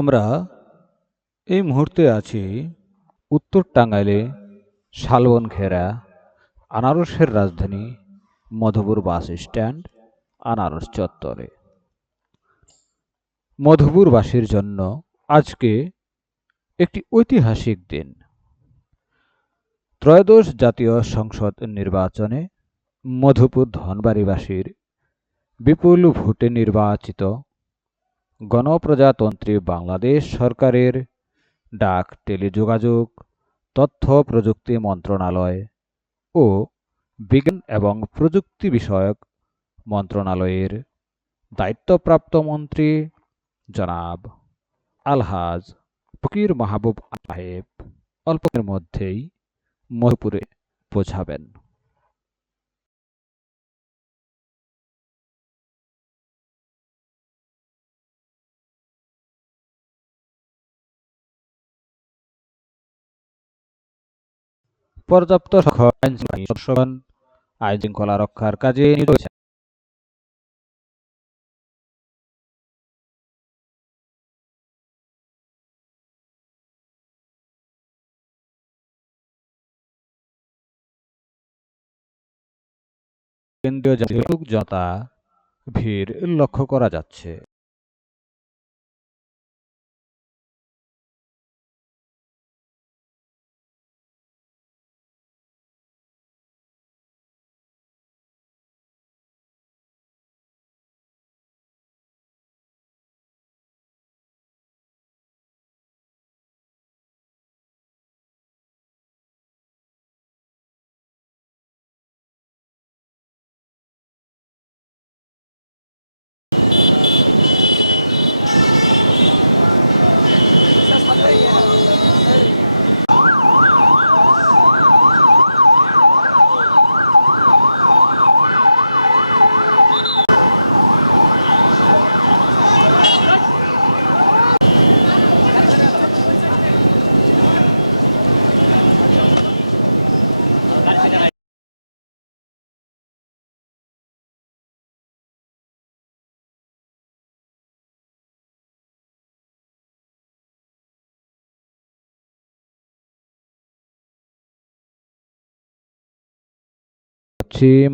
আমরা এই মুহূর্তে আছি উত্তর টাঙ্গাইলে শালবন ঘেরা আনারসের রাজধানী মধুপুর বাস স্ট্যান্ড আনারস চত্বরে। মধুপুরবাসীর জন্য আজকে একটি ঐতিহাসিক দিন। ত্রয়োদশ জাতীয় সংসদ নির্বাচনে মধুপুর ধনবাড়িবাসীর বিপুল ভোটে নির্বাচিত গণপ্রজাতন্ত্রী বাংলাদেশ সরকারের ডাক, টেলিযোগাযোগ, তথ্য প্রযুক্তি মন্ত্রণালয় ও বিজ্ঞান এবং প্রযুক্তি বিষয়ক মন্ত্রণালয়ের দায়িত্বপ্রাপ্ত মন্ত্রী জনাব আলহাজ ফকির মাহবুব সাহেব অল্পের মধ্যেই মধুপুরে পৌঁছাবেন। পর্যাপ্ত সংখ্যক আইন শৃঙ্খলা রক্ষার কাজে নিয়োজিত রয়েছেন। কেন্দ্রীয় জাতীয় জনতা ভিড় লক্ষ্য করা যাচ্ছে।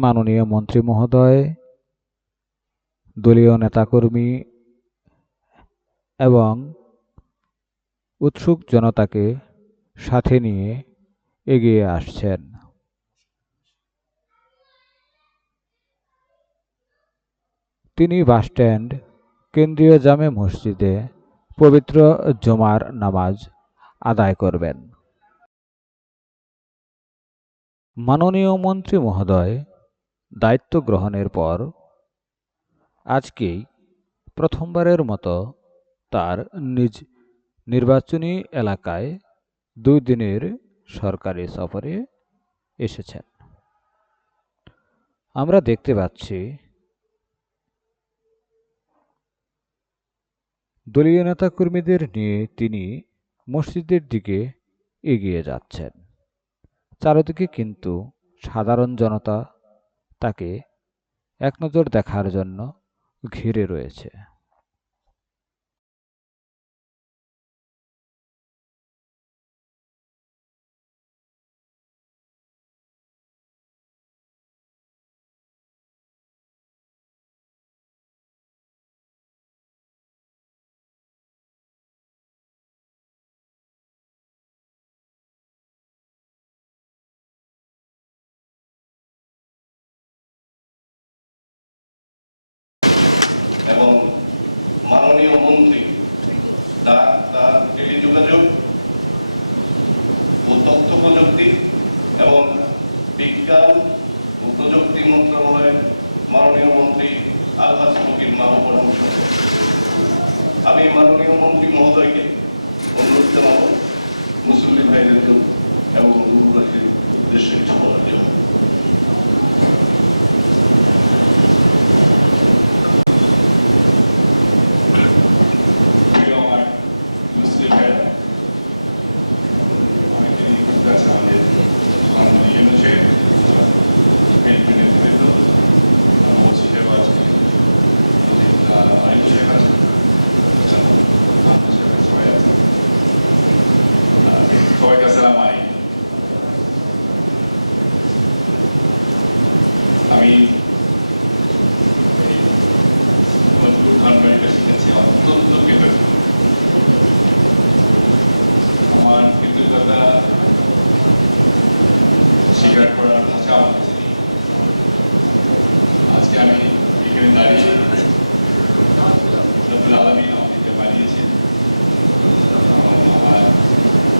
মাননীয় মন্ত্রী মহোদয়, দলীয় নেতাকর্মী এবং উৎসুক জনতাকে সাথে নিয়ে এগিয়ে আসছেন। তিনি বাসস্ট্যান্ড কেন্দ্রীয় জামে মসজিদে পবিত্র জুমার নামাজ আদায় করবেন। মাননীয় মন্ত্রী মহোদয় দায়িত্ব গ্রহণের পর আজকেই প্রথমবারের মতো তার নিজ নির্বাচনী এলাকায় 2 দিনের সরকারি সফরে এসেছেন। আমরা দেখতে পাচ্ছি দলীয় নেতাকর্মীদের নিয়ে তিনি মসজিদের দিকে এগিয়ে যাচ্ছেন। চারদিকে কিন্তু সাধারণ জনতা তাকে এক নজর দেখার জন্য ঘিরে রয়েছে। এবং মাননীয় মন্ত্রী ডাক, টেলিযোগাযোগ ও তথ্য প্রযুক্তি এবং বিজ্ঞান ও প্রযুক্তি মন্ত্রণালয়ের মাননীয় মন্ত্রী আলহাজ ফকির মাহবুব। আমি মাননীয় মন্ত্রী মহোদয়কে অনুরোধ জানাবো মুসল্লি ভাইদের জন্য এবং মধুপুরবাসীর উদ্দেশ্যে কিছু বলার জন্য। আমি মজবুত ধানবাড়িটা শিখেছি অত্যন্ত কৃতজ্ঞ। আমার কৃতজ্ঞতা স্বীকার করার ভাষা আমার কাছে নেই। আজকে আমি এখানে দাঁড়িয়ে রব্বুল আলামিন আমাকে বানিয়েছেন আমার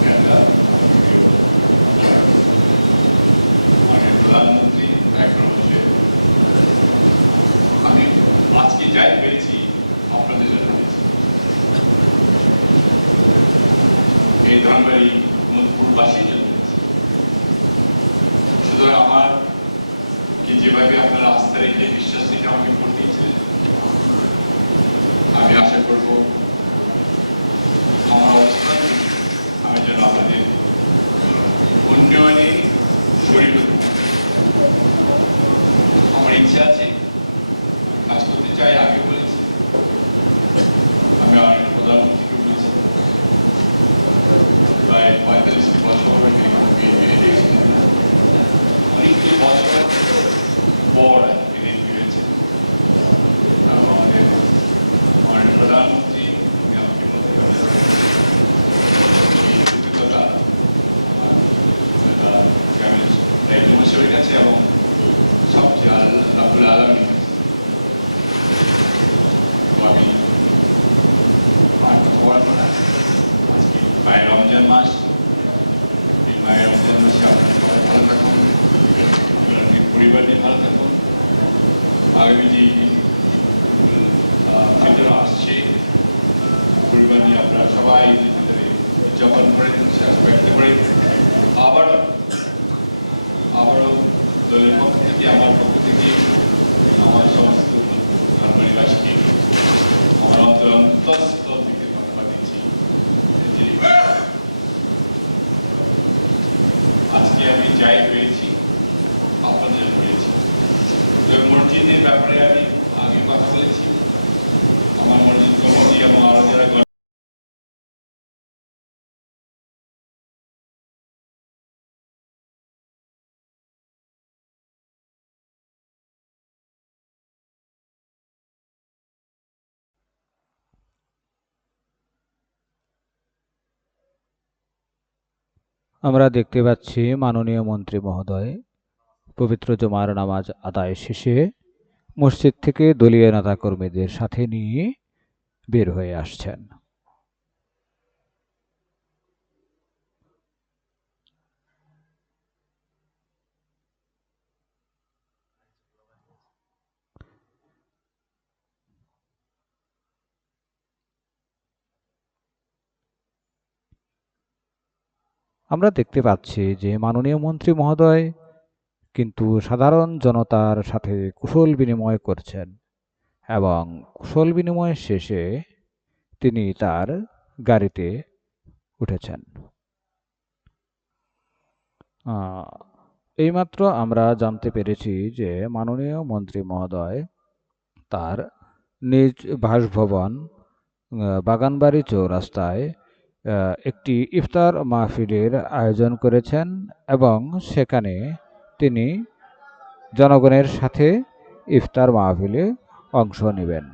নেতা মাননীয় প্রধানমন্ত্রী আমি আজকে যাই পেয়েছি আপনাদের জন্য পেয়েছি। এই ধানবাড়ি মধুপুরবাসীর জন্য পেয়েছি। সুতরাং আমার কি যেভাবে আপনারা আস্থা রেখে বিশ্বাস রেখে আমাকে ভোট দিয়েছিলেন, আমি আশা করব আমার অবস্থান আমি যেন আপনাদের উন্নয়নে শরীর হতে পারি। আমার ইচ্ছা আছে, কাজ করতে চাই। আগে বলেছি, আমি আমার প্রধানমন্ত্রীকে বলেছি, প্রায় 45টি বছর অনেকটি বছর পর বিএনপি হয়েছে। আমাদের মাননীয় প্রধানমন্ত্রী আমাকে বলতে পারেন এই কৃতজ্ঞতা আমার দায়িত্ব হিসেবের কাছে এবং সবচেয়ে রব্বুল আলামিনের কাছে। আমি আর কথা বলবো না। আজকে মায়ের রমজান মাস, এই মায়ের রমজান মাসে আপনারা সবাই ভালো থাকুন, আপনারা পরিবার নিয়ে ভালো থাকুন। আগামী যে ভিতরে আসছে পরিবার নিয়ে আপনারা সবাই ভিতরে উদযাপন করেন, শেষ ব্যক্ত করেন। আবারও দলের পক্ষ থেকে, আমার পক্ষ থেকে, আমার সমস্ত ধানবাড়িবাসীকে আমার অন্তঃস্থল থেকে ধন্যবাদ দিচ্ছি। আজকে আমি যাই পেয়েছি আপনাদের পেয়েছি। তবে মসজিদের ব্যাপারে আমি আগে কথা বলেছি, আমার মসজিদ কমিটি এবং আরো যারা আমরা দেখতে পাচ্ছি মাননীয় মন্ত্রী মহোদয় পবিত্র জুমার নামাজ আদায় শেষে মসজিদ থেকে দলীয় নেতাকর্মীদের সাথে নিয়ে বের হয়ে আসছেন। আমরা দেখতে পাচ্ছি যে মাননীয় মন্ত্রী মহোদয় কিন্তু সাধারণ জনতার সাথে কুশল বিনিময় করছেন এবং কুশল বিনিময় শেষে তিনি তার গাড়িতে উঠেছেন। এইমাত্র আমরা জানতে পেরেছি যে মাননীয় মন্ত্রী মহোদয় তার নিজ বাসভবন বাগানবাড়ি চৌরাস্তায় একটি ইফতার মাহফিলের আয়োজন করেছেন এবং সেখানে তিনি জনগণের সাথে ইফতার মাহফিলে অংশ নেবেন।